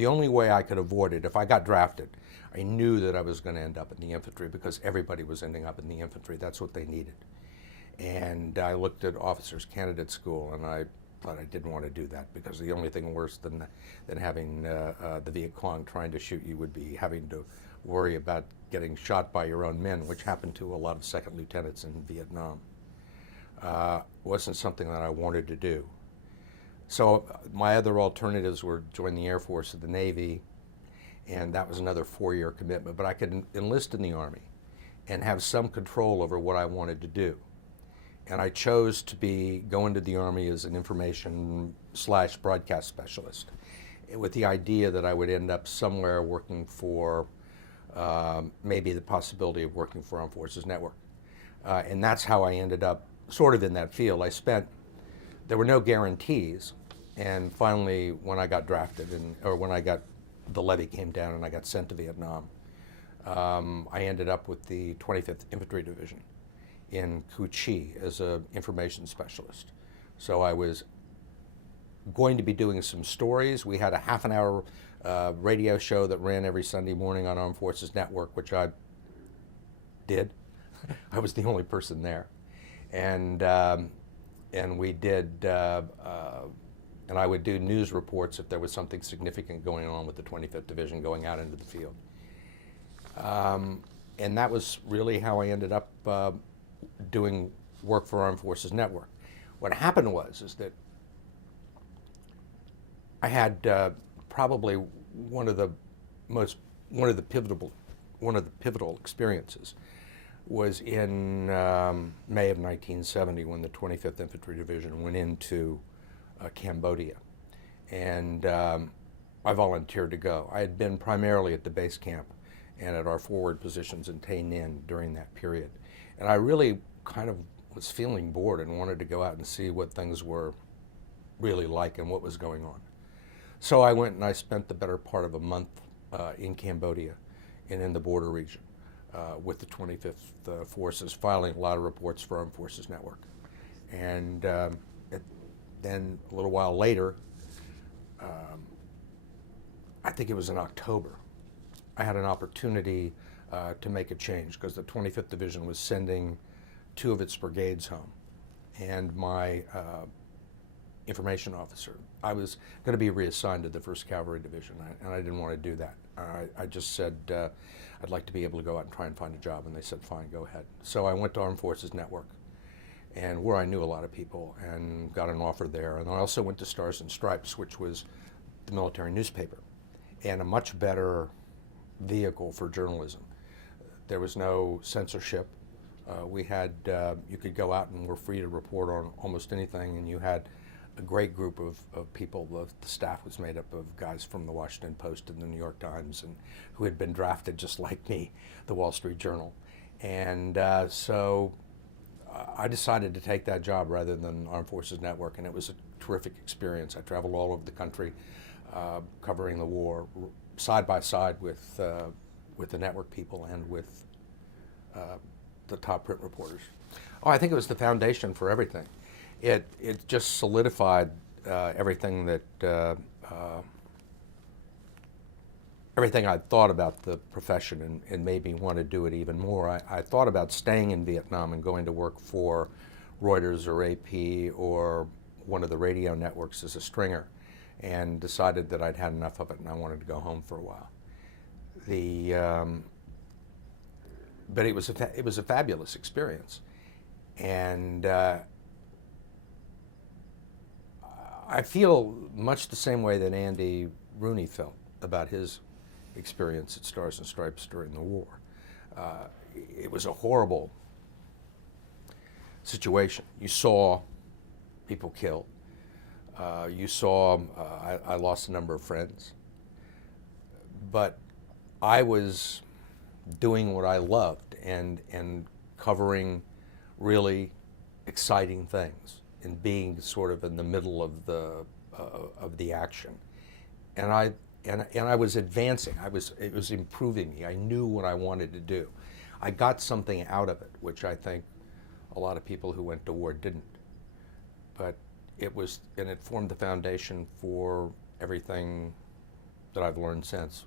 the only way I could avoid it, if I got drafted, I knew that I was going to end up in the infantry because everybody was ending up in the infantry. That's what they needed. And I looked at officers candidate school, and I thought I didn't want to do that, because the only thing worse than having the Viet Cong trying to shoot you would be having to worry about getting shot by your own men, which happened to a lot of second lieutenants in Vietnam. Wasn't something that I wanted to do. So my other alternatives were join the Air Force or the Navy, and that was another 4-year commitment. But I could enlist in the Army and have some control over what I wanted to do. And I chose to go into the Army as an information/broadcast specialist, with the idea that I would end up somewhere working for, maybe the possibility of working for Armed Forces Network. And that's how I ended up sort of in that field. There were no guarantees, and finally when I got drafted, or when the levy came down and I got sent to Vietnam, I ended up with the 25th Infantry Division in Cu Chi as an information specialist. So I was going to be doing some stories. We had a half-an-hour radio show that ran every Sunday morning on Armed Forces Network, which I did. I was the only person there. And we did, and I would do news reports if there was something significant going on with the 25th Division going out into the field. And that was really how I ended up doing work for Armed Forces Network. What happened is that I had probably one of the pivotal experiences was in May of 1970, when the 25th Infantry Division went into Cambodia. And I volunteered to go. I had been primarily at the base camp and at our forward positions in Tay Ninh during that period. And I really kind of was feeling bored and wanted to go out and see what things were really like and what was going on. So I went and I spent the better part of a month in Cambodia and in the border region with the 25th Forces, filing a lot of reports for Armed Forces Network. And then a little while later, I think it was in October, I had an opportunity to make a change, because the 25th Division was sending 2 of its brigades home. And my information officer, I was going to be reassigned to the 1st Cavalry Division, and I didn't want to do that. I just said, I'd like to be able to go out and try and find a job, and they said, fine, go ahead. So I went to Armed Forces Network, and where I knew a lot of people, and got an offer there. And I also went to Stars and Stripes, which was the military newspaper, and a much better vehicle for journalism. There was no censorship. We had, you could go out and were free to report on almost anything, and you had a great group of people. The staff was made up of guys from the Washington Post and the New York Times, and who had been drafted just like me, the Wall Street Journal. And so I decided to take that job rather than Armed Forces Network, and it was a terrific experience. I traveled all over the country covering the war, side by side with the network people and with the top print reporters. Oh, I think it was the foundation for everything. It just solidified everything that everything I'd thought about the profession, and made me want to do it even more. I thought about staying in Vietnam and going to work for Reuters or AP or one of the radio networks as a stringer, and decided that I'd had enough of it and I wanted to go home for a while. But it was a fabulous experience, and I feel much the same way that Andy Rooney felt about his experience at Stars and Stripes during the war. It was a horrible situation. You saw people killed. You saw, I lost a number of friends. But I was doing what I loved, and covering really exciting things, and being sort of in the middle of the action. And I was advancing. It was improving me. I knew what I wanted to do. I got something out of it, which I think a lot of people who went to war didn't. But it formed the foundation for everything that I've learned since.